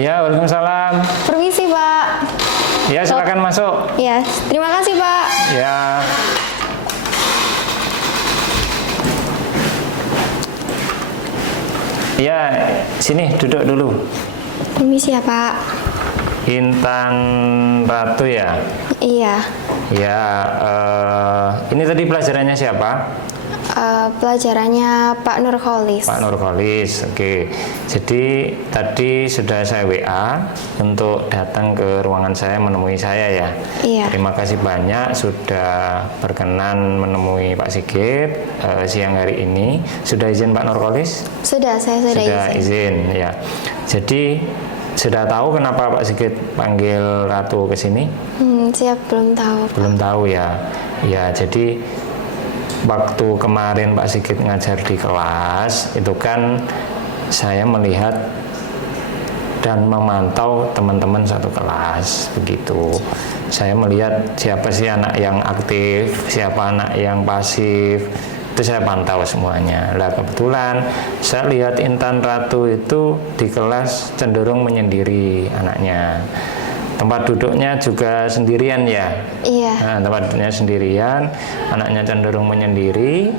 Iya, waalaikumsalam. Permisi, Pak. Ya, silakan masuk. Ya, terima kasih, Pak. Ya. Ya, sini duduk dulu. Permisi ya, Pak. Intan Ratu ya? Iya. Ya, ini tadi pelajarannya siapa? Pelajarannya Pak Nurholis. Pak Nurholis, oke. Jadi tadi sudah saya WA untuk datang ke ruangan saya menemui saya ya. Iya. Terima kasih banyak sudah berkenan menemui Pak Sigit siang hari ini. Sudah izin Pak Nurholis? Sudah, saya sudah izin ya. Jadi sudah tahu kenapa Pak Sigit panggil Ratu ke sini? Saya belum tahu, Pak. Belum tahu ya. Ya, jadi waktu kemarin Pak Sigit ngajar di kelas itu kan saya melihat dan memantau teman-teman satu kelas begitu. Saya melihat siapa sih anak yang aktif, siapa anak yang pasif, itu saya pantau semuanya. Nah, kebetulan saya lihat Intan Ratu itu di kelas cenderung menyendiri anaknya. Tempat duduknya juga sendirian ya? Iya. Nah, tempat duduknya sendirian, anaknya cenderung menyendiri,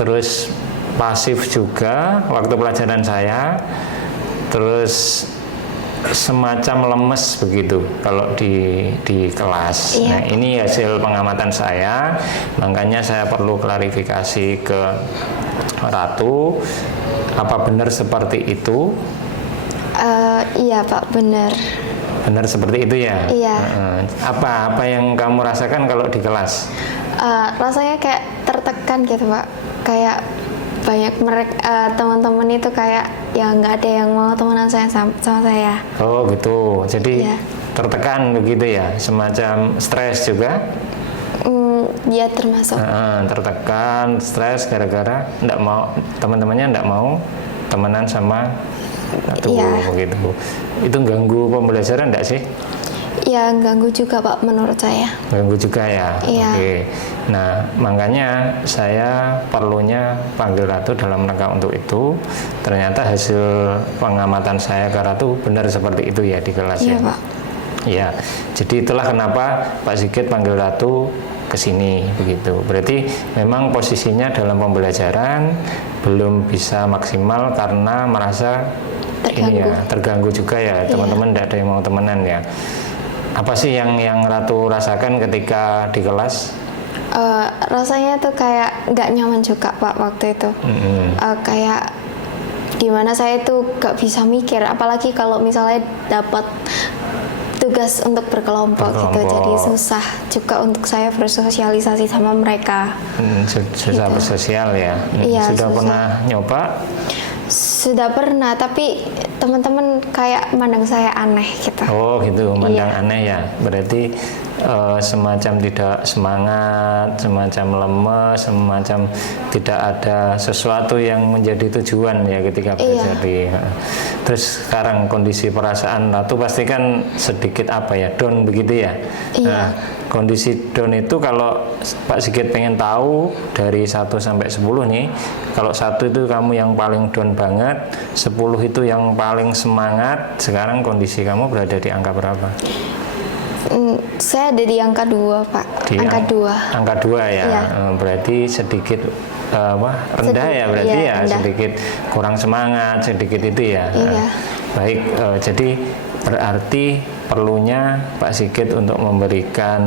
terus pasif juga waktu pelajaran saya, terus semacam lemes begitu kalau di kelas. Iya. Nah, ini hasil pengamatan saya, makanya saya perlu klarifikasi ke Ratu, apa benar seperti itu? Iya, Pak, benar. Benar seperti itu ya? Iya. Apa yang kamu rasakan kalau di kelas? Rasanya kayak tertekan gitu, Pak. Kayak banyak teman-teman itu kayak ya nggak ada yang mau temenan sama saya. Oh gitu, jadi Iya. tertekan begitu ya, semacam stres juga? Ya termasuk. Tertekan, stres gara-gara nggak mau teman-temannya nggak mau temenan sama Ratu Iya. begitu. Itu ganggu pembelajaran nggak sih? Ya ganggu juga, Pak, menurut saya. Ganggu juga ya. Iya. Oke. Nah, makanya saya perlunya panggil Ratu dalam rangka untuk itu. Ternyata hasil pengamatan saya ke Ratu benar seperti itu ya di kelas Iya, ya. Pak. Ya. Jadi itulah kenapa Pak Sigit panggil Ratu ke sini begitu. Berarti memang posisinya dalam pembelajaran belum bisa maksimal karena merasa ini ya, terganggu juga ya. Teman-teman tidak ada yang mau temenan ya. Apa sih yang Ratu rasakan ketika di kelas? Rasanya tuh kayak nggak nyaman juga, Pak, waktu itu. Kayak gimana saya tuh nggak bisa mikir, apalagi kalau misalnya dapat tugas untuk berkelompok gitu, jadi susah juga untuk saya bersosialisasi sama mereka. Susah bersosial ya. Iya, sudah susah. pernah nyoba? Sudah pernah, tapi teman-teman kayak mandang saya aneh gitu. Oh gitu, mandang Iya. aneh ya. Berarti semacam tidak semangat, semacam lemes, semacam tidak ada sesuatu yang menjadi tujuan ya ketika belajar di. Terus sekarang kondisi perasaan Ratu pasti kan sedikit apa ya, down begitu ya. Iya. Nah, kondisi down itu kalau Pak Sigit pengen tahu dari 1 sampai 10 nih, kalau 1 itu kamu yang paling down banget, 10 itu yang paling semangat, sekarang kondisi kamu berada di angka berapa? Saya ada di angka 2, Pak. Angka 2. Angka 2 ya. Iya. Berarti sedikit rendah ya berarti iya, ya, rendah. sedikit kurang semangat, sedikit itu ya. Iya. Baik, jadi berarti perlunya Pak Sigit untuk memberikan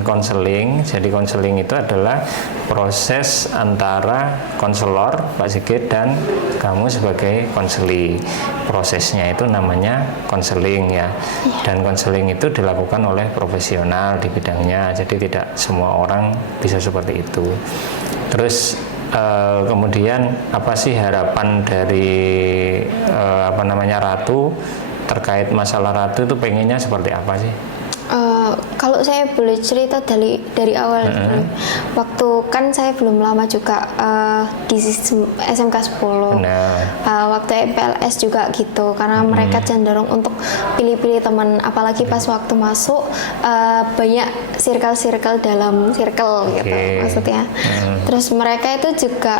konseling. Jadi konseling itu adalah proses antara konselor Pak Sigit dan kamu sebagai konseli. Prosesnya itu namanya konseling ya. Dan konseling itu dilakukan oleh profesional di bidangnya. Jadi tidak semua orang bisa seperti itu. Terus kemudian apa sih harapan dari Ratu terkait masalah Ratu itu pengennya seperti apa sih? Kalau saya boleh cerita dari awal, waktu kan saya belum lama juga di SMK 10. Waktu MPLS juga gitu, karena mereka cenderung untuk pilih-pilih teman, apalagi pas waktu masuk banyak circle dalam circle gitu maksudnya. Terus mereka itu juga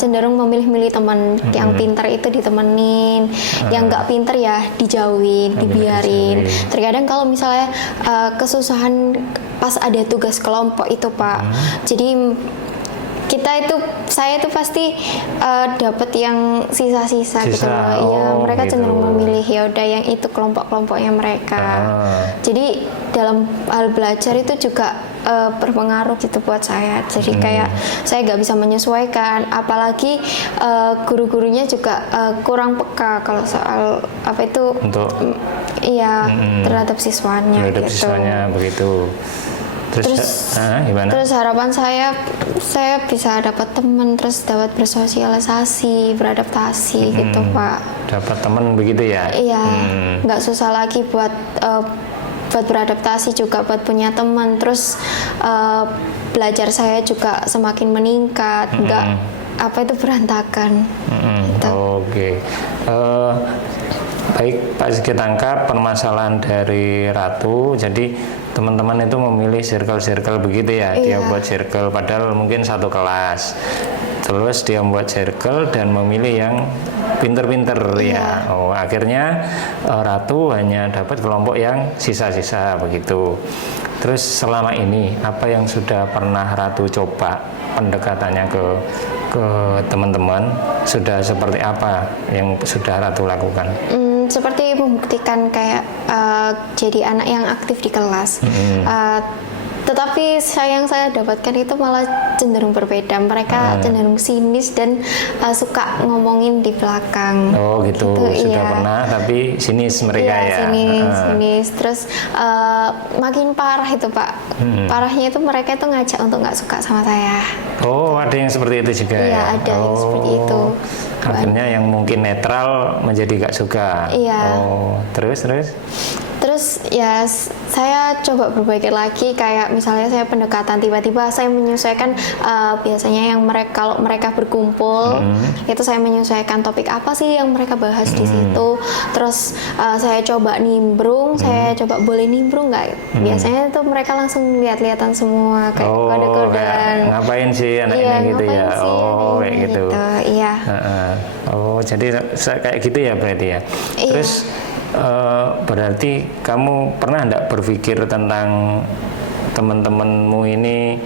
cenderung memilih-milih teman, yang pintar itu ditemenin, yang nggak pintar ya dijauhin, dibiarin. Terkadang kalau misalnya kesusahan pas ada tugas kelompok itu Pak, jadi saya itu pasti dapat yang sisa-sisa gitu loh. Iya, mereka gitu. cenderung memilih ya udah yang itu kelompok-kelompoknya mereka. Jadi dalam hal belajar itu juga berpengaruh gitu buat saya. Jadi kayak saya nggak bisa menyesuaikan, apalagi guru-gurunya juga kurang peka kalau soal apa itu untuk terhadap siswanya. Siswanya begitu. Gimana? Terus harapan saya bisa dapat teman, terus dapat bersosialisasi, beradaptasi gitu Pak. Dapat teman begitu ya? Iya, nggak susah lagi buat beradaptasi, juga buat punya teman. Terus belajar saya juga semakin meningkat, nggak berantakan. Gitu. Oke. Baik Pak Sigit tangkap permasalahan dari Ratu. Jadi teman-teman itu memilih circle begitu ya. Dia buat circle padahal mungkin satu kelas. Terus dia membuat circle dan memilih yang pinter-pinter ya. Akhirnya Ratu hanya dapat kelompok yang sisa-sisa begitu. Terus selama ini apa yang sudah pernah Ratu coba pendekatannya ke teman-teman, sudah seperti apa yang sudah Ratu lakukan? Seperti membuktikan kayak jadi anak yang aktif di kelas. Tetapi yang saya dapatkan itu malah cenderung berbeda. Mereka cenderung sinis dan suka ngomongin di belakang. Oh gitu, sudah pernah tapi sinis mereka ya. Sinis. Terus makin parah itu Pak. Parahnya itu mereka itu ngajak untuk nggak suka sama saya. Oh, ada yang seperti itu juga ya? Iya, ada yang seperti itu. Akhirnya yang mungkin netral menjadi nggak suka. Iya. Terus ya saya coba berbagai lagi, kayak misalnya saya pendekatan, tiba-tiba saya menyesuaikan biasanya yang kalau mereka berkumpul itu saya menyesuaikan topik apa sih yang mereka bahas di situ. Terus saya coba nimbrung, saya coba boleh nimbrung nggak? Biasanya itu mereka langsung lihat-lihatan semua kayak kode-kodean. Ngapain sih anak ini gitu ya? Kayak gitu. Iya. Jadi kayak gitu ya berarti ya. Terus berarti kamu pernah enggak berpikir tentang teman-temanmu ini,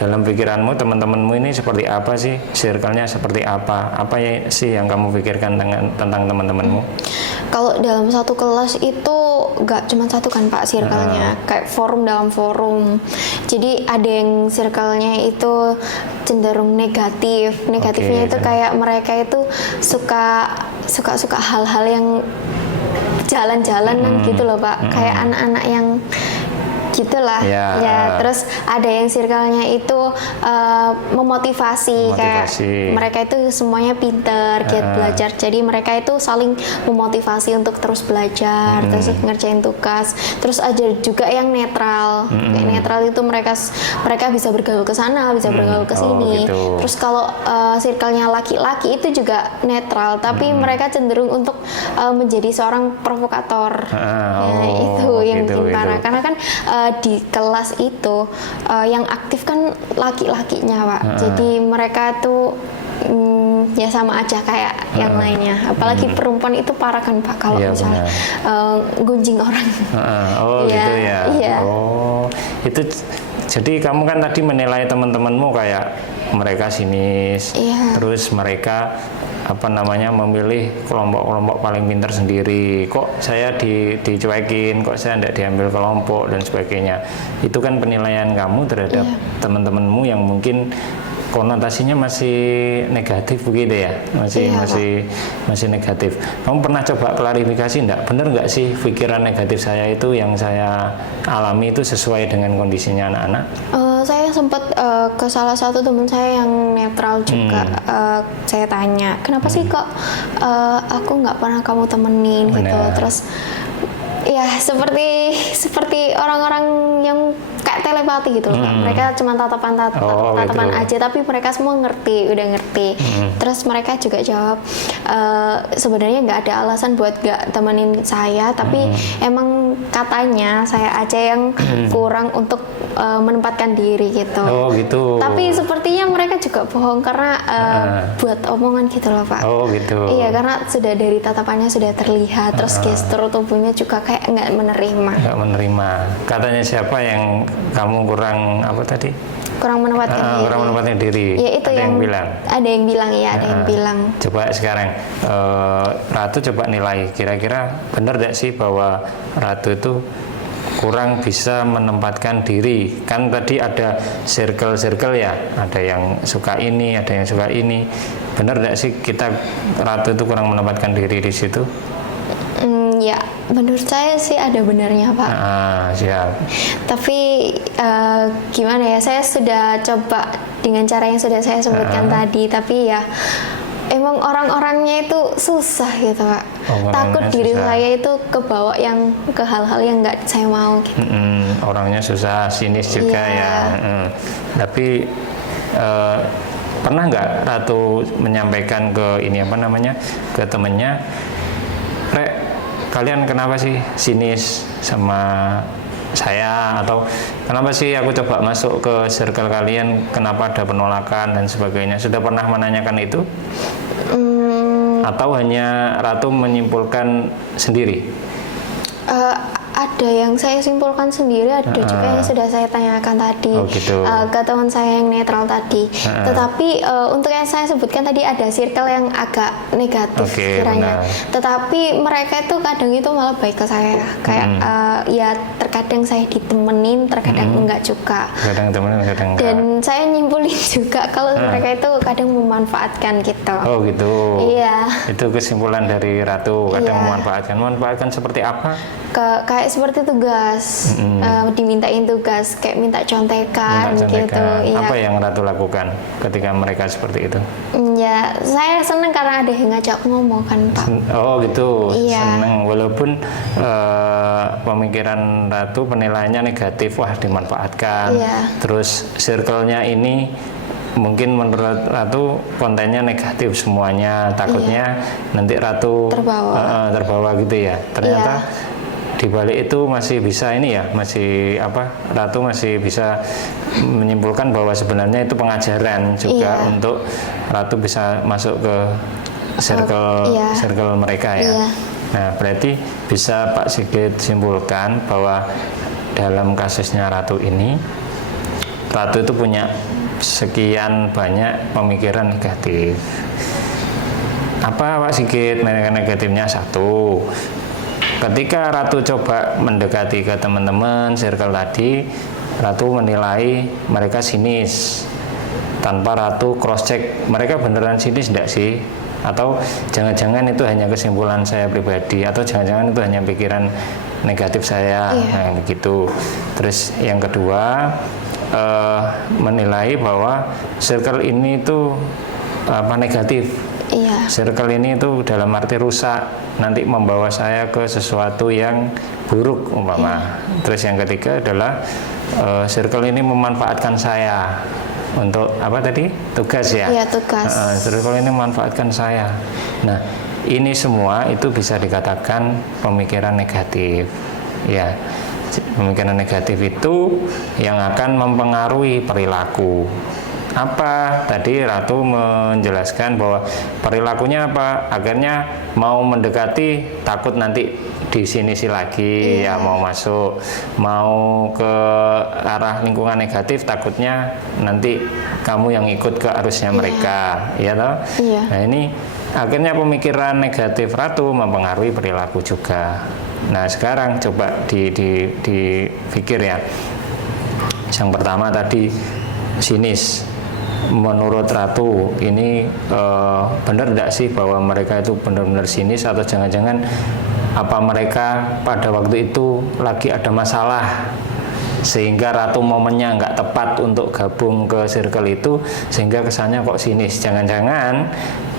dalam pikiranmu teman-temanmu ini seperti apa sih, circle-nya seperti apa ya sih yang kamu pikirkan tentang teman-temanmu? Kalau dalam satu kelas itu gak cuma satu kan Pak circle-nya, kayak forum dalam forum. Jadi ada yang circle-nya itu cenderung negatifnya itu kayak mereka itu suka hal-hal yang jalan-jalanan gitu loh Pak, kayak anak-anak yang gitulah ya. Terus ada yang circle-nya itu memotivasi, kayak mereka itu semuanya pinter, giat belajar, jadi mereka itu saling memotivasi untuk terus belajar, terus ngerjain tugas. Terus ada juga yang netral, kayak netral itu mereka bisa bergaul ke sana, bisa bergaul ke sini. Terus kalau circle-nya laki-laki itu juga netral, tapi mereka cenderung untuk menjadi seorang provokator. Itu yang bikin parah, karena kan di kelas itu yang aktif kan laki-lakinya Pak. Jadi mereka tuh ya sama aja kayak yang lainnya. Apalagi perempuan itu parah kan Pak kalau misalnya gunjing orang. Gitu ya. Iya. Itu jadi kamu kan tadi menilai teman-temanmu kayak mereka sinis, terus mereka memilih kelompok-kelompok paling pintar sendiri. Kok saya dicuekin, kok saya tidak diambil kelompok dan sebagainya. Itu kan penilaian kamu terhadap teman-temanmu yang mungkin konotasinya masih negatif begitu ya, masih negatif. Kamu pernah coba klarifikasi enggak? Bener nggak sih pikiran negatif saya itu yang saya alami itu sesuai dengan kondisinya anak-anak? Saya sempat ke salah satu teman saya yang netral juga. Saya tanya, kenapa sih kok aku nggak pernah kamu temenin gitu. Terus Ya seperti orang-orang yang kayak telepati gitu loh, Pak. Mereka cuma tatapan gitu. aja, tapi mereka semua udah ngerti. Terus mereka juga jawab, sebenarnya nggak ada alasan buat nggak temenin saya, tapi emang katanya saya aja yang kurang untuk menempatkan diri gitu. Oh gitu. Tapi sepertinya mereka juga bohong karena buat omongan gitu loh, Pak. Oh gitu. Iya, karena sudah dari tatapannya sudah terlihat, terus gestur tubuhnya juga kayak nggak menerima. Nggak menerima. Katanya siapa yang kamu kurang apa tadi? Kurang menempatkan diri. Kurang menempatkan diri. Ya itu ada yang bilang. Ada yang bilang ya, ada yang bilang. Coba sekarang Ratu coba nilai kira-kira benar tidak sih bahwa Ratu itu kurang bisa menempatkan diri. Kan tadi ada circle ya, ada yang suka ini, ada yang suka ini. Benar tidak sih kita Ratu itu kurang menempatkan diri di situ? Ya, menurut saya sih ada benarnya, Pak. Siap. Tapi gimana ya, saya sudah coba dengan cara yang sudah saya sebutkan tadi, tapi ya emang orang-orangnya itu susah gitu, Pak. Takut diri susah. Saya itu kebawa yang ke hal-hal yang nggak saya mau gitu. Orangnya susah, sinis juga ya. Tapi pernah nggak Ratu menyampaikan ke ke temennya, Rek, kalian kenapa sih sinis sama saya, atau kenapa sih aku coba masuk ke circle kalian, kenapa ada penolakan dan sebagainya? Sudah pernah menanyakan itu? Atau hanya Ratu menyimpulkan sendiri? Ada yang saya simpulkan sendiri, ada juga yang sudah saya tanyakan tadi ke teman saya yang netral tadi. Tetapi untuk yang saya sebutkan tadi ada circle yang agak negatif kiranya. Benar. Tetapi mereka itu kadang itu malah baik ke saya. Kayak ya terkadang saya ditemenin, terkadang enggak juga. Kadang temenin, kadang enggak. Dan saya nyimpulin juga kalau mereka itu kadang memanfaatkan gitu. Oh gitu. Iya. Itu kesimpulan dari Ratu, kadang memanfaatkan. Memanfaatkan seperti apa? Kayak seperti tugas, dimintain tugas, kayak minta contekan gitu. Iya. Apa yang Ratu lakukan ketika mereka seperti itu? Ya, saya seneng karena ada yang ngajak ngomong kan, Pak. Oh gitu, iya. Seneng. Walaupun pemikiran Ratu penilaiannya negatif, wah dimanfaatkan. Iya. Terus circle-nya ini mungkin menurut Ratu kontennya negatif semuanya, takutnya nanti Ratu terbawa gitu ya. Ternyata di balik itu masih bisa Ratu masih bisa menyimpulkan bahwa sebenarnya itu pengajaran juga untuk Ratu bisa masuk ke circle mereka ya. Nah, berarti bisa Pak Sigit simpulkan bahwa dalam kasusnya Ratu ini, Ratu itu punya sekian banyak pemikiran negatif. Apa Pak Sigit negatifnya? Satu, ketika Ratu coba mendekati ke teman-teman circle tadi, Ratu menilai mereka sinis tanpa Ratu cross check mereka beneran sinis enggak sih, atau jangan-jangan itu hanya kesimpulan saya pribadi, atau jangan-jangan itu hanya pikiran negatif saya. Nah gitu. Terus yang kedua, menilai bahwa circle ini itu negatif. Circle ini itu dalam arti rusak, nanti membawa saya ke sesuatu yang buruk umpama. Terus yang ketiga adalah circle ini memanfaatkan saya untuk apa tadi? Tugas ya? Iya, tugas. Circle ini memanfaatkan saya. Nah, ini semua itu bisa dikatakan pemikiran negatif. Ya, pemikiran negatif itu yang akan mempengaruhi perilaku. Apa? Tadi Ratu menjelaskan bahwa perilakunya apa? Akhirnya mau mendekati takut nanti di sini lagi ya, mau masuk, mau ke arah lingkungan negatif takutnya nanti kamu yang ikut ke arusnya mereka, ya toh? Nah, ini akhirnya pemikiran negatif Ratu mempengaruhi perilaku juga. Nah, sekarang coba dipikir ya. Yang pertama tadi sinis. Menurut Ratu ini benar tidak sih bahwa mereka itu benar-benar sinis, atau jangan-jangan apa mereka pada waktu itu lagi ada masalah sehingga Ratu momennya nggak tepat untuk gabung ke circle itu sehingga kesannya kok sinis. Jangan-jangan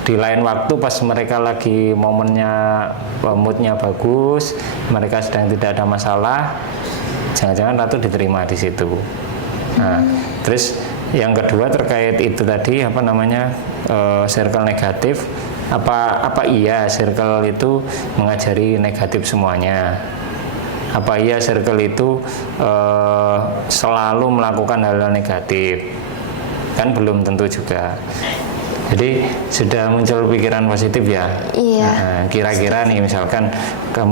di lain waktu pas mereka lagi momennya moodnya bagus, mereka sedang tidak ada masalah, jangan-jangan ratu diterima di situ. Nah, terus yang kedua terkait itu tadi circle negatif, apa iya circle itu mengajari negatif semuanya? Apa iya circle itu selalu melakukan hal-hal negatif? Kan belum tentu juga. Jadi sudah muncul pikiran positif ya. Iya. Nah, kira-kira nih misalkan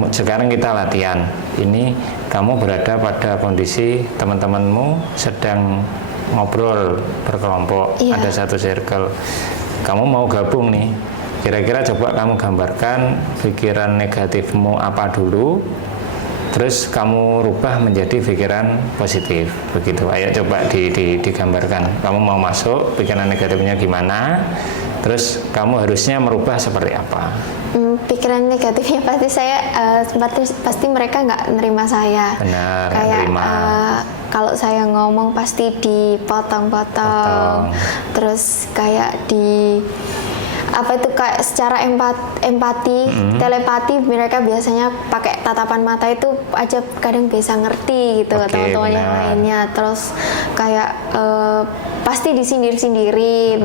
sekarang kita latihan, ini kamu berada pada kondisi teman-temanmu sedang ngobrol berkelompok, iya. ada satu circle. Kamu mau gabung nih. Kira-kira coba kamu gambarkan pikiran negatifmu apa dulu, terus kamu rubah menjadi pikiran positif, begitu. Ayo coba digambarkan. Kamu mau masuk, pikiran negatifnya gimana, terus kamu harusnya merubah seperti apa? Pikiran negatifnya pasti mereka nggak nerima saya. Benar, kayak nerima. Kalau saya ngomong pasti dipotong-potong, terus kayak kayak secara empati, telepati mereka biasanya pakai tatapan mata itu aja kadang bisa ngerti gitu. Teman-teman yang lainnya, terus kayak pasti disindir-sindirin,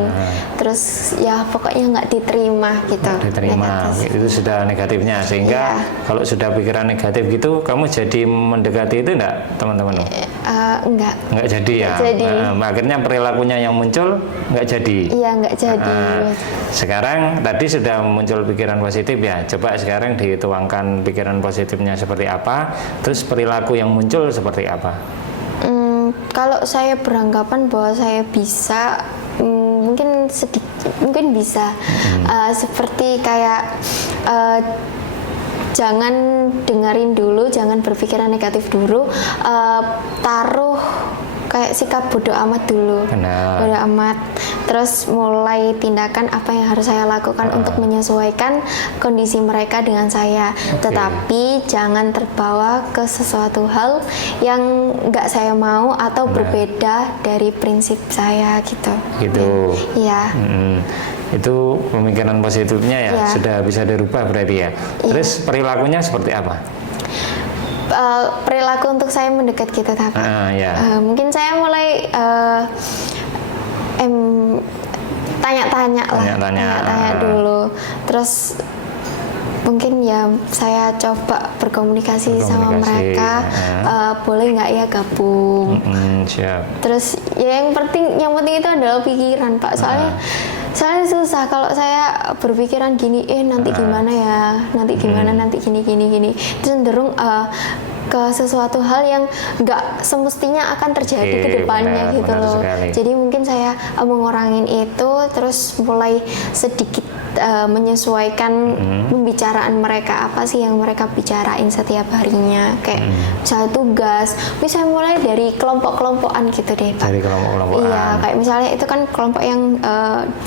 terus ya pokoknya nggak diterima gitu. Diterima, itu sudah negatifnya. Sehingga kalau sudah pikiran negatif gitu, kamu jadi mendekati itu enggak teman-teman? Enggak jadi ya. Akhirnya perilakunya yang muncul nggak jadi. Iya, nggak jadi. Sekarang tadi sudah muncul pikiran positif ya. Coba sekarang dituangkan pikiran positifnya seperti apa, terus perilaku yang muncul seperti apa? Kalau saya beranggapan bahwa saya bisa, mungkin bisa seperti kayak jangan dengerin dulu, jangan berpikiran negatif dulu, taruh kayak sikap bodoh amat dulu. Benar. Bodoh amat, terus mulai tindakan apa yang harus saya lakukan untuk menyesuaikan kondisi mereka dengan saya. Tetapi jangan terbawa ke sesuatu hal yang nggak saya mau atau berbeda dari prinsip saya gitu. Iya. Itu pemikiran positifnya ya, sudah bisa dirubah berarti ya. Terus perilakunya seperti apa? Perilaku untuk saya mendekat kita mungkin saya mulai tanya-tanya dulu, terus mungkin ya saya coba berkomunikasi sama mereka, boleh nggak ya gabung. Siap. Terus ya yang penting itu adalah pikiran, Pak. Soalnya susah kalau saya berpikiran gini, nanti gimana ya, nanti gimana, nanti gini. Itu cenderung ke sesuatu hal yang nggak semestinya akan terjadi ke depannya gitu loh. Sekali. Jadi mungkin saya mengurangin itu, terus mulai sedikit menyesuaikan pembicaraan mereka, apa sih yang mereka bicarain setiap harinya, kayak misalnya tugas, misalnya mulai dari kelompok-kelompokan gitu deh, Pak. Dari kelompok-kelompokan. Iya, kayak misalnya itu kan kelompok yang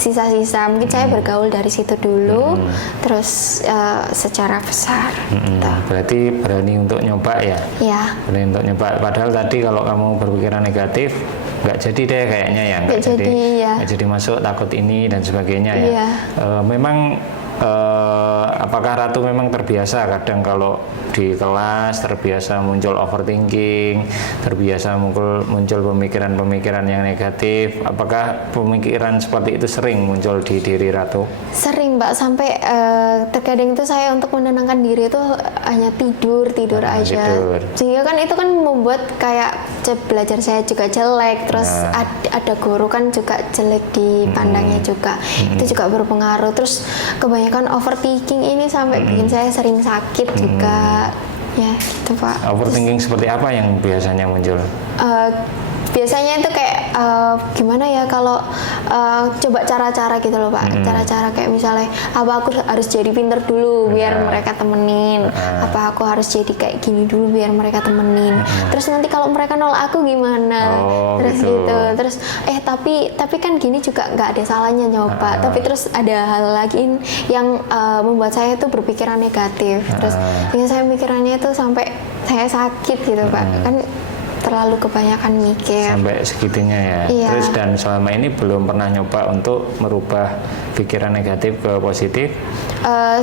sisa-sisa, mungkin saya bergaul dari situ dulu, terus secara besar. Gitu. Berarti berani untuk nyoba ya? Iya. Berani untuk nyoba. Padahal tadi kalau kamu berpikiran negatif, nggak jadi deh kayaknya ya, nggak jadi masuk, takut ini dan sebagainya ya. Memang apakah Ratu memang terbiasa kadang kalau di kelas terbiasa muncul overthinking, terbiasa muncul pemikiran-pemikiran yang negatif? Apakah pemikiran seperti itu sering muncul di diri Ratu? Sering, Mbak, sampai terkadang itu saya untuk menenangkan diri itu hanya tidur aja. Sehingga kan itu kan membuat kayak belajar saya juga jelek, terus ada guru kan juga jelek dipandangnya juga. Itu juga berpengaruh. Terus kebanyakan overthinking ini sampai bikin saya sering sakit juga. Ya, gitu, Pak. Overthinking seperti apa yang biasanya muncul? Biasanya itu kayak gimana ya kalau coba cara-cara gitu loh, Pak. Cara-cara kayak misalnya apa aku harus jadi pinter dulu biar mereka temenin, apa aku harus jadi kayak gini dulu biar mereka temenin. Terus nanti kalau mereka nolak aku gimana? Terus gitu. Terus tapi kan gini juga nggak ada salahnya nyoba. Tapi terus ada hal lagi yang membuat saya tuh berpikiran negatif. Terus saya mikirannya tuh sampai saya sakit gitu, Pak. Kan terlalu kebanyakan mikir. Sampai segitunya ya. Iya. Terus dan selama ini belum pernah nyoba untuk merubah pikiran negatif ke positif?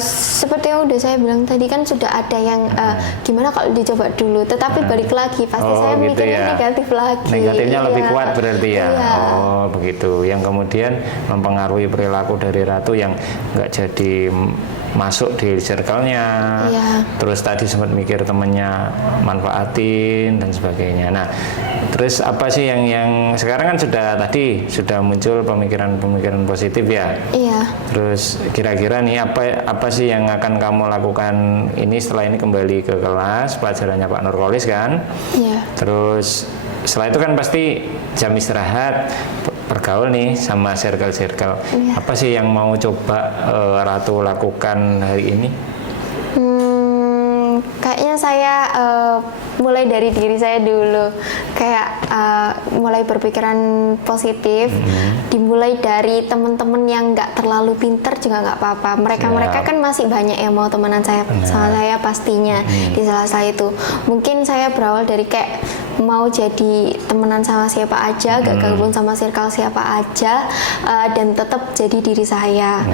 Seperti yang udah saya bilang tadi kan sudah ada yang gimana kalau dicoba dulu, tetapi balik lagi pasti saya gitu mikirnya ya. negatif lagi. Negatifnya lebih Iya. kuat berarti ya. Iya. Oh begitu. Yang kemudian mempengaruhi perilaku dari Ratu yang nggak jadi masuk di circle-nya. Iya. Terus tadi sempat mikir temennya manfaatin dan sebagainya. Nah, terus apa sih yang sekarang kan sudah muncul pemikiran-pemikiran positif ya. Iya. Terus kira-kira nih apa sih yang akan kamu lakukan ini setelah ini kembali ke kelas pelajarannya Pak Nurkolis kan? Iya. Terus setelah itu kan pasti jam istirahat bergaul nih sama circle-circle. Iya. Apa sih yang mau coba Ratu lakukan hari ini? Kayaknya saya mulai dari diri saya dulu, kayak mulai berpikiran positif. Dimulai dari teman-teman yang nggak terlalu pinter juga nggak apa-apa. Mereka kan masih banyak yang mau temenan sama saya pastinya di salah itu. Mungkin saya berawal dari kayak mau jadi temenan sama siapa aja, gak gabung sama circle siapa aja, dan tetap jadi diri saya.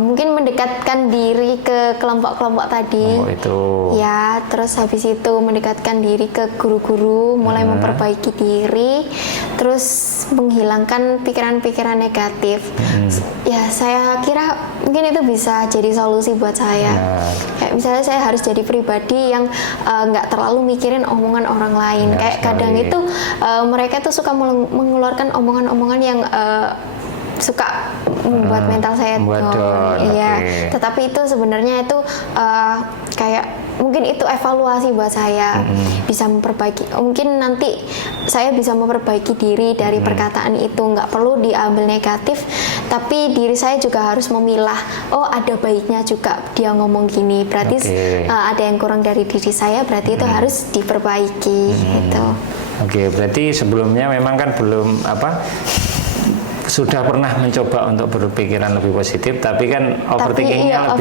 Mungkin mendekatkan diri ke kelompok-kelompok tadi. Oh itu. Ya, terus habis itu mendekatkan diri ke guru-guru, mulai memperbaiki diri, terus menghilangkan pikiran-pikiran negatif. Ya, saya kira mungkin itu bisa jadi solusi buat saya. Kayak misalnya saya harus jadi pribadi yang nggak terlalu mikirin omongan orang lain. Kayak kadang itu mereka tuh suka mengeluarkan omongan-omongan yang suka membuat mental saya down. Iya. Tetapi itu sebenarnya itu kayak mungkin itu evaluasi buat saya, bisa memperbaiki. Mungkin nanti saya bisa memperbaiki diri dari perkataan itu, nggak perlu diambil negatif, tapi diri saya juga harus memilah. Oh, ada baiknya juga dia ngomong gini. Berarti ada yang kurang dari diri saya, berarti itu harus diperbaiki gitu. Oke, berarti sebelumnya memang kan belum sudah pernah mencoba untuk berpikiran lebih positif, tapi kan overthinkingnya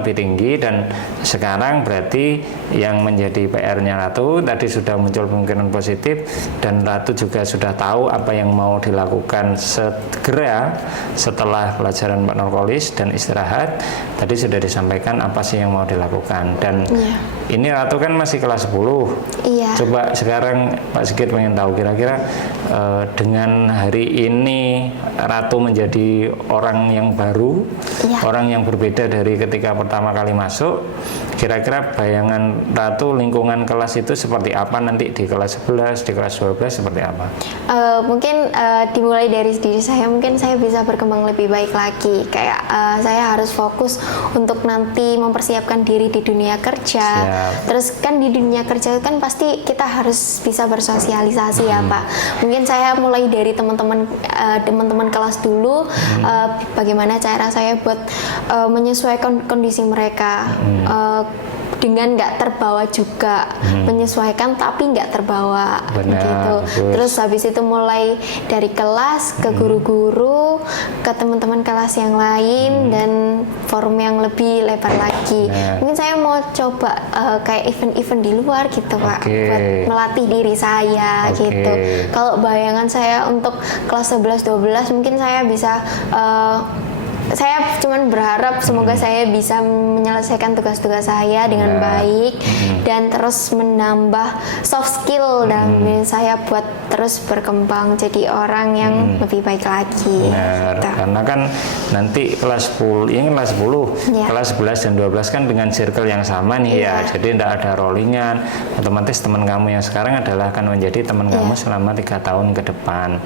lebih tinggi, dan sekarang berarti yang menjadi PR-nya Ratu tadi sudah muncul pemikiran positif, dan Ratu juga sudah tahu apa yang mau dilakukan segera setelah pelajaran Pak Nurkolis dan istirahat. Tadi sudah disampaikan apa sih yang mau dilakukan, dan ini Ratu kan masih kelas 10. Iya. Coba sekarang Pak Sigit pengen tahu kira-kira dengan hari ini Ratu menjadi orang yang baru, orang yang berbeda dari ketika pertama kali masuk. Kira-kira bayangan Ratu lingkungan kelas itu seperti apa nanti di kelas 11, di kelas 12 seperti apa? Mungkin dimulai dari diri saya, mungkin saya bisa berkembang lebih baik lagi. Kayak saya harus fokus untuk nanti mempersiapkan diri di dunia kerja. Terus kan di dunia kerja kan pasti kita harus bisa bersosialisasi ya Pak. Mungkin saya mulai dari teman-teman kelas dulu, bagaimana cara saya buat menyesuaikan kondisi mereka, dengan nggak terbawa juga, menyesuaikan tapi nggak terbawa. Begitu. Terus habis itu mulai dari kelas ke guru-guru, ke teman-teman kelas yang lain, dan forum yang lebih lebar lagi. Mungkin saya mau coba kayak event-event di luar gitu Pak, buat melatih diri saya gitu. Kalau bayangan saya untuk kelas 11-12 mungkin saya bisa saya cuman berharap semoga saya bisa menyelesaikan tugas-tugas saya dengan baik, dan terus menambah soft skill dalam diri saya buat terus berkembang jadi orang yang lebih baik lagi. Gitu. Karena kan nanti kelas 10, ini kelas 10, kelas 11 dan 12 kan dengan circle yang sama nih ya, jadi tidak ada rollingan. Otomatis teman kamu yang sekarang adalah akan menjadi teman kamu selama 3 tahun ke depan.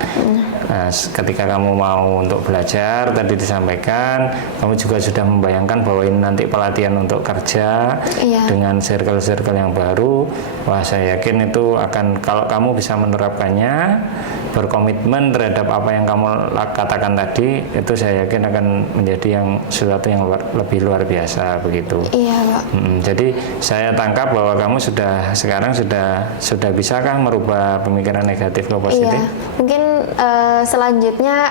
Nah, ketika kamu mau untuk belajar, tadi disampaikan kamu juga sudah membayangkan bahwa ini nanti pelatihan untuk kerja dengan circle-circle yang baru. Wah, saya yakin itu akan, kalau kamu bisa menerapkannya, berkomitmen terhadap apa yang kamu katakan tadi, itu saya yakin akan menjadi yang sesuatu yang lebih luar biasa begitu. Iya Pak. Jadi saya tangkap bahwa kamu sekarang sudah bisakah merubah pemikiran negatif ke positif? Iya, mungkin selanjutnya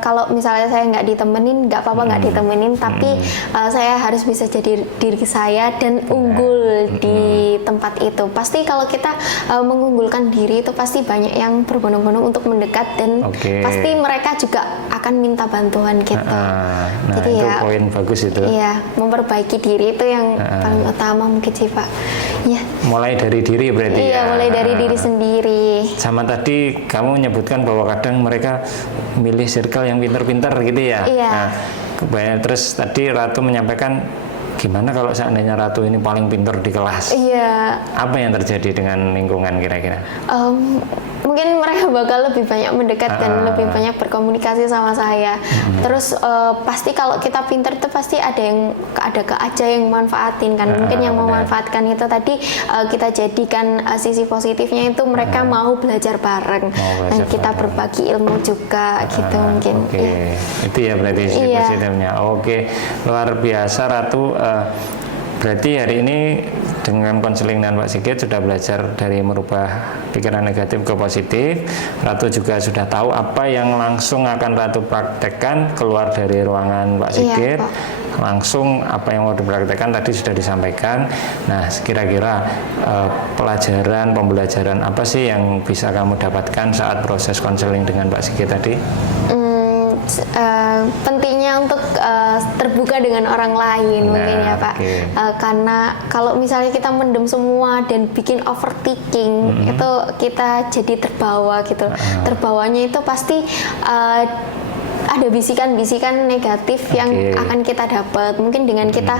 kalau misalnya saya nggak ditemenin, nggak apa-apa nggak ditemenin, tapi saya harus bisa jadi diri saya dan unggul di tempat itu. Pasti kalau kita mengunggulkan diri itu pasti banyak yang berbondong-bondong untuk mendekat dan pasti mereka juga akan minta bantuan kita. Nah, jadi itu ya, poin bagus itu. Iya, memperbaiki diri itu yang paling utama mungkin sih Pak. Ya. Mulai dari diri berarti ya. Iya, mulai dari diri sendiri. Sama tadi kamu menyebutkan bahwa kadang mereka milih circle yang pintar-pintar gitu ya. Iya. Nah, terus tadi Ratu menyampaikan gimana kalau seandainya Ratu ini paling pintar di kelas? Iya. Apa yang terjadi dengan lingkungan kira-kira? Mungkin mereka bakal lebih banyak mendekat dan lebih banyak berkomunikasi sama saya. Terus pasti kalau kita pintar itu pasti ada aja yang manfaatin kan. Mungkin yang memanfaatkan itu tadi kita jadikan sisi positifnya itu mereka mau belajar bareng dan kita berbagi ilmu juga gitu mungkin. Oke. Itu ya berarti sisi positifnya. Oke, luar biasa Ratu. Berarti hari ini dengan konseling dan Pak Sigit sudah belajar dari merubah pikiran negatif ke positif. Ratu juga sudah tahu apa yang langsung akan Ratu praktekkan keluar dari ruangan Pak Sigit. Langsung apa yang mau dipraktekkan tadi sudah disampaikan. Nah, kira-kira pembelajaran apa sih yang bisa kamu dapatkan saat proses konseling dengan Pak Sigit tadi? Pentingnya untuk terbuka dengan orang lain mungkin ya Pak. Karena kalau misalnya kita mendem semua dan bikin overthinking itu kita jadi terbawa gitu. Terbawanya itu pasti ada bisikan-bisikan negatif yang akan kita dapat. Mungkin dengan kita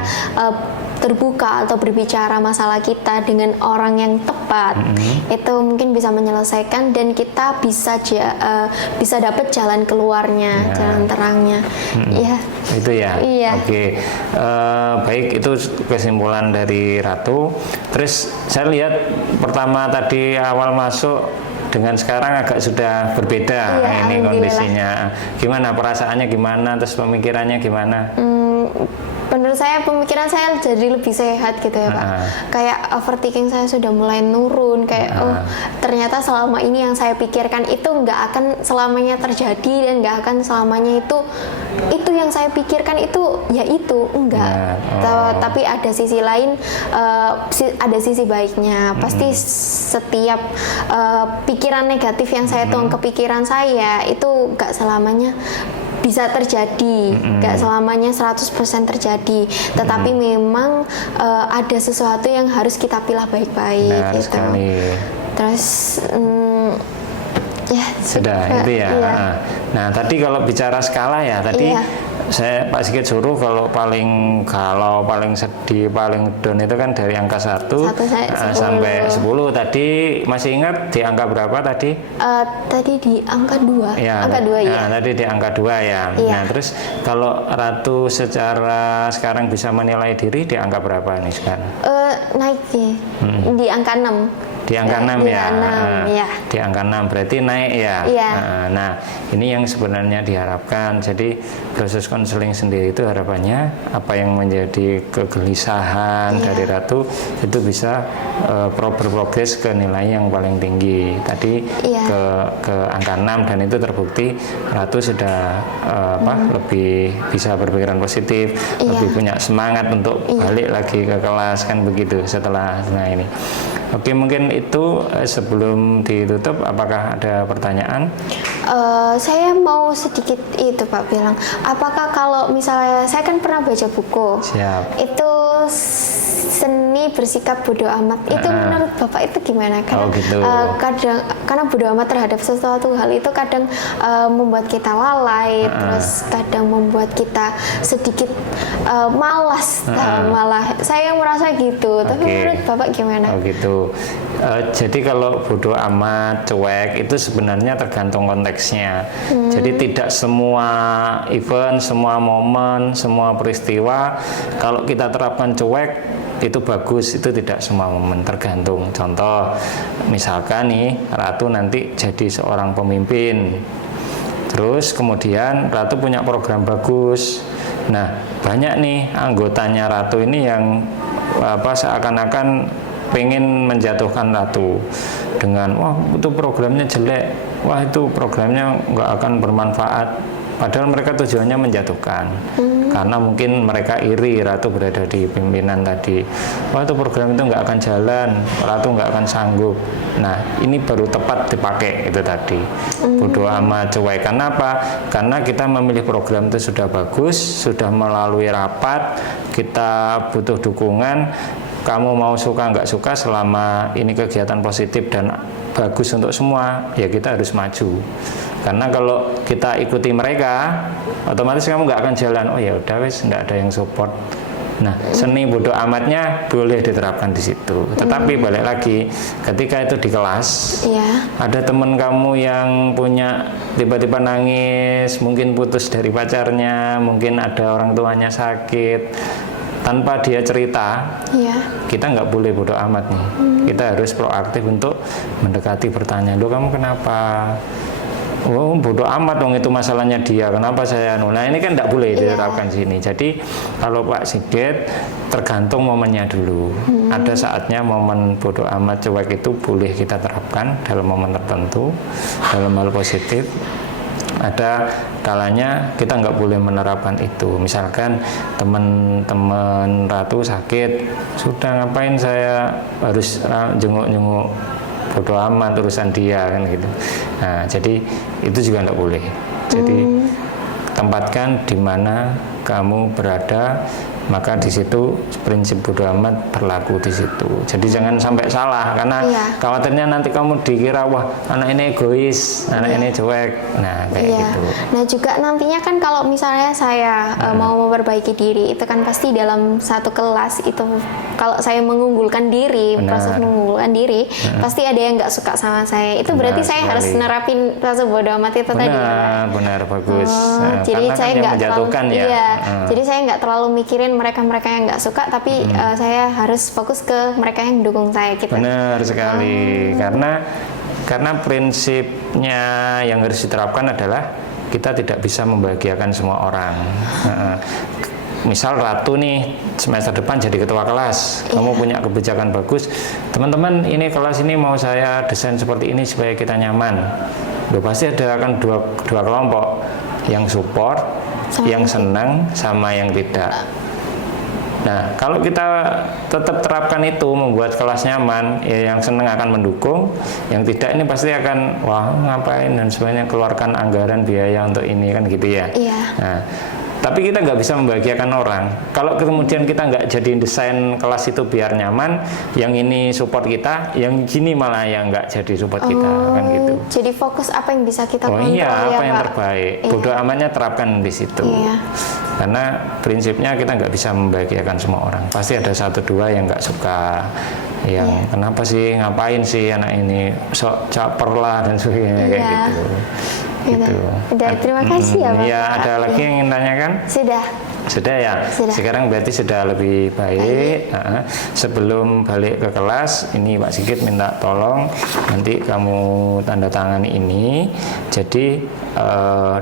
terbuka atau berbicara masalah kita dengan orang yang tepat, itu mungkin bisa menyelesaikan dan kita bisa dapat jalan keluarnya, jalan terangnya. Ya. Itu ya. Iya. Oke. Baik, itu kesimpulan dari Ratu. Terus saya lihat pertama tadi awal masuk dengan sekarang agak sudah berbeda ini kondisinya. Gimana perasaannya, gimana, terus pemikirannya gimana? Menurut saya pemikiran saya jadi lebih sehat gitu ya Pak. Kayak overthinking saya sudah mulai nurun. Kayak ternyata selama ini yang saya pikirkan itu nggak akan selamanya terjadi dan nggak akan selamanya itu yang saya pikirkan itu ya itu enggak. Tapi ada sisi lain, ada sisi baiknya. Pasti setiap pikiran negatif yang saya tuang ke pikiran saya itu nggak selamanya bisa terjadi, nggak selamanya 100% terjadi, tetapi memang ada sesuatu yang harus kita pilah baik-baik gitu. Terus ya sudah itu ya. Nah tadi kalau bicara skala ya tadi saya Pak Sigit suruh kalau paling sedih, paling down itu kan dari angka 1 sampai 10. Tadi masih ingat di angka berapa tadi? Tadi di angka 2. Angka 2 ya. Nah, tadi di angka 2 ya. Nah, terus kalau Ratu secara sekarang bisa menilai diri di angka berapa nih sekarang? Naik sih. Di angka 6. Di angka 6 ya. Ya. Di angka 6 berarti naik ya. Nah, ini yang sebenarnya diharapkan. Jadi proses konseling sendiri itu harapannya apa yang menjadi kegelisahan dari Ratu itu bisa berprogres ke nilai yang paling tinggi. Tadi ke angka 6 dan itu terbukti Ratu sudah lebih bisa berpikiran positif, lebih punya semangat untuk balik lagi ke kelas kan begitu setelah ini. Oke, mungkin itu sebelum ditutup, apakah ada pertanyaan? Saya mau sedikit itu Pak bilang, apakah kalau misalnya saya kan pernah baca buku, itu seni bersikap bodoh amat, itu menurut Bapak itu gimana? Karena kadang karena bodoh amat terhadap sesuatu hal itu kadang membuat kita lalai, terus kadang membuat kita sedikit malas, malah saya merasa gitu. Tapi menurut Bapak gimana? Oh gitu. Jadi kalau bodoh amat, cuek itu sebenarnya tergantung konteksnya. Jadi tidak semua event, semua momen, semua peristiwa kalau kita terapkan cuek itu bagus, itu tidak semua momen, tergantung. Contoh, misalkan nih Ratu nanti jadi seorang pemimpin, terus kemudian Ratu punya program bagus. Nah, banyak nih anggotanya Ratu ini yang seakan-akan pengen menjatuhkan Ratu dengan wah itu programnya jelek, wah itu programnya nggak akan bermanfaat. Padahal mereka tujuannya menjatuhkan. Karena mungkin mereka iri Ratu berada di pimpinan tadi. Wah itu program itu nggak akan jalan, Ratu nggak akan sanggup. Nah ini baru tepat dipakai itu tadi. Bodoh amat, cuek. Karena apa? Karena kita memilih program itu sudah bagus, sudah melalui rapat, kita butuh dukungan. Kamu mau suka nggak suka, selama ini kegiatan positif dan bagus untuk semua, ya kita harus maju. Karena kalau kita ikuti mereka, otomatis kamu nggak akan jalan. Oh ya udah wes, nggak ada yang support. Nah, seni bodoh amatnya boleh diterapkan di situ. Tetapi balik lagi, ketika itu di kelas, ada teman kamu yang punya tiba-tiba nangis, mungkin putus dari pacarnya, mungkin ada orang tuanya sakit, tanpa dia cerita, kita nggak boleh bodoh amat nih. Kita harus proaktif untuk mendekati, bertanya, "Loh kamu kenapa?" Oh bodoh amat dong, itu masalahnya dia, kenapa saya nah ini kan tidak boleh diterapkan sini. Jadi kalau Pak Sigit tergantung momennya dulu. Ada saatnya momen bodoh amat cuek itu boleh kita terapkan dalam momen tertentu, dalam hal positif. Ada kalanya kita nggak boleh menerapkan itu. Misalkan teman-teman Ratu sakit, sudah ngapain saya harus jenguk-jenguk, bodoh amat urusan dia kan gitu. Nah jadi itu juga nggak boleh. Jadi tempatkan di mana kamu berada, maka di situ prinsip bodoh amat berlaku di situ. Jadi jangan sampai salah, karena khawatirnya nanti kamu dikira wah anak ini egois, anak ini cuek. Nah kayak gitu. Nah juga nantinya kan kalau misalnya saya mau memperbaiki diri, itu kan pasti dalam satu kelas itu kalau saya mengunggulkan diri, proses mengunggulkan diri, pasti ada yang nggak suka sama saya. Itu berarti saya harus nerapin rasa bodoh amat itu tadi. Benar, bagus. Jadi saya nggak terlalu, jadi saya nggak terlalu mikirin mereka yang nggak suka, tapi saya harus fokus ke mereka yang mendukung saya gitu. Benar sekali. Karena prinsipnya yang harus diterapkan adalah kita tidak bisa membahagiakan semua orang. Misal Ratu nih semester depan jadi ketua kelas, kamu punya kebijakan bagus, teman-teman ini kelas ini mau saya desain seperti ini supaya kita nyaman. Loh, pasti akan dua kelompok, yang support, yang senang, sama yang tidak. Nah, kalau kita tetap terapkan itu, membuat kelas nyaman, ya yang senang akan mendukung, yang tidak ini pasti akan, wah ngapain dan sebenarnya keluarkan anggaran biaya untuk ini kan gitu ya. Nah, tapi kita nggak bisa membahagiakan orang. Kalau kemudian kita nggak jadi desain kelas itu biar nyaman, yang ini support kita, yang gini malah yang nggak jadi support kita kan gitu. Jadi fokus apa yang bisa kita kontrol apa yang terbaik. Bodoh amatnya terapkan di situ. Karena prinsipnya kita nggak bisa membahagiakan semua orang. Pasti ada satu dua yang nggak suka, yang kenapa sih, ngapain sih anak ini sok caper lah dan sebagainya kayak gitu. Gitu. Udah, terima kasih ya Pak. Iya, ada lagi yang ingin tanyakan? Sudah ya? Sudah. Sekarang berarti sudah lebih baik. Sebelum balik ke kelas, ini Pak Sigit minta tolong nanti kamu tanda tangani ini. Jadi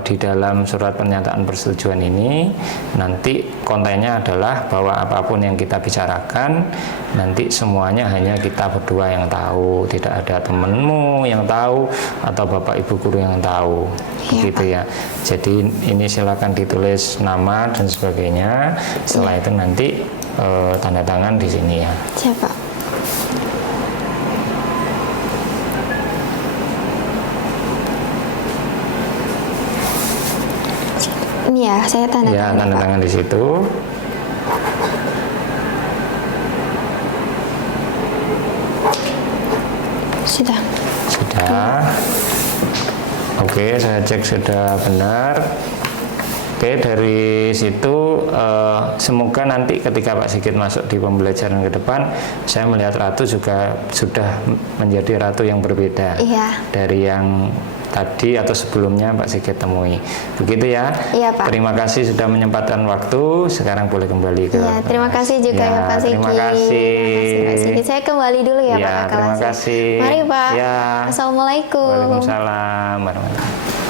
di dalam surat pernyataan persetujuan ini nanti kontennya adalah bahwa apapun yang kita bicarakan nanti semuanya hanya kita berdua yang tahu, tidak ada temenmu yang tahu atau bapak ibu guru yang tahu. Gitu ya. Jadi ini silakan ditulis nama dan sebagainya. Setelah itu nanti tanda tangan di sini ya. Siapa? Ini ya, saya tanda tangan. Ya, tanda tangan di situ. Sudah. Oke, saya cek sudah benar. Oke, dari situ semoga nanti ketika Pak Sigit masuk di pembelajaran ke depan, saya melihat Ratu juga sudah menjadi Ratu yang berbeda dari yang tadi atau sebelumnya Pak Sigit temui. Begitu ya? Iya Pak. Terima kasih sudah menyempatkan waktu. Sekarang boleh kembali ke. Ya, terima kasih juga ya Pak Sigit. Terima kasih. Pak Sigit. Saya kembali dulu ya Pak. Terima kasih. Mari Pak. Ya. Assalamualaikum. Waalaikumsalam warahmatullahi wabarakatuh.